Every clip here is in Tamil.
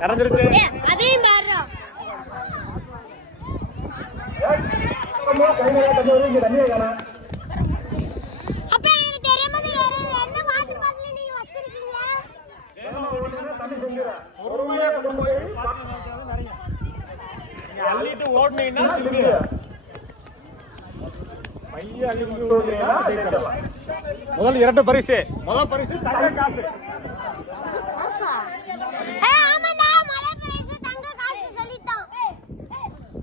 நடந்துருச்சு. அதையும் பாரு. அப்ப எனக்கு தெரியாம என்ன வாட்டர் பாட்டில் நீங்க வச்சிருக்கீங்க? அள்ளிட்டு ஓடுனீங்கன்னா சிலுங்க. பைய அள்ளிட்டு ஓடுனீங்கன்னா முதல் இரண்டு பரிசு. முதல் பரிசு தங்க காசு. ஆமாடா, முதல் பரிசு தங்க காசு சொல்லிட்டோம்.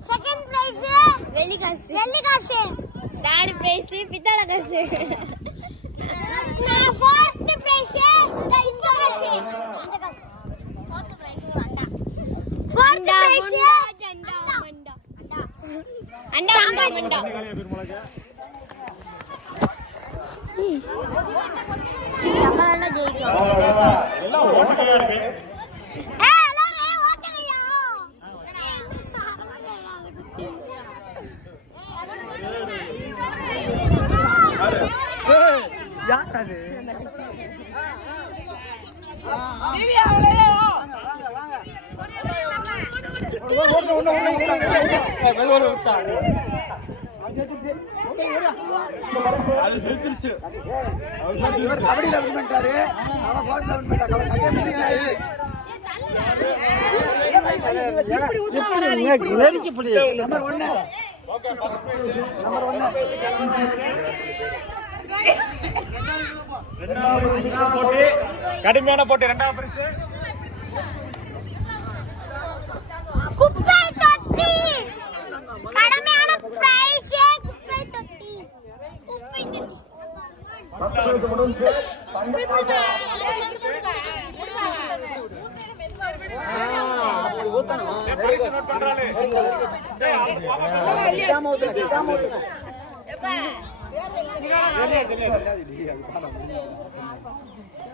செகண்ட் பிரைஸ் வெள்ளி காசு. வெள்ளி காசு. தேர்ட் பிரைஸ் பித்தளை காசு. நான் ஃபோர்த் பிரைஸ் இந்த காசு. இந்த காசு. ஃபோர்த் பிரைஸ் அண்டா. ஃபோர்த் பிரைஸ் அண்டா மண்டா. அண்டா அண்டா மண்டா. இந்த அப்பதான ஜெயிக்கும். எல்லாம் ஓட்டமா இருக்கு. எல்லாரும் ஓட்டுங்கயா. யார் அது? திவ்யா அவளே வாங்க வாங்க. வெல்வர விட்டா. அது செத்துருச்சு. அவர் கபடில வின் பண்ணிட்டாரு. அவன் பால்ல வின் பண்ணிட்டான். அவன் கட்டே முடியல. இப்படி ஊத்துறானே இப்படி நெருக்கி புடி. நம்பர் 1. Okay number 1. இரண்டாவது போட்டி கடுமையான போட்டி. இரண்டாவது பரிசு குப்பை தொட்டி. கடுமையான பிரைஸ் குப்பை தொட்டி. குப்பை தொட்டி. பரிசு நோட் பண்றானே.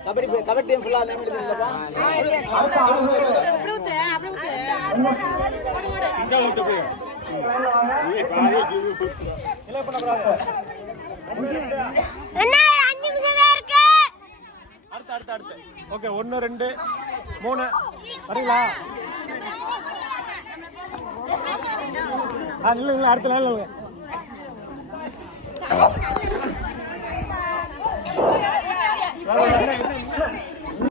கபடி டீம் ஃபுல்லா நேம் எடுத்துட்டீங்களா? சிங்கா விட்டு போய். இல்ல பண்ண கூடாது. என்ன 5 நிமிஷம் தான் இருக்கு. அடுத்து. ஓகே 1 2 3 வரீங்களா? இல்ல அடுத்த நாள் இல்ல.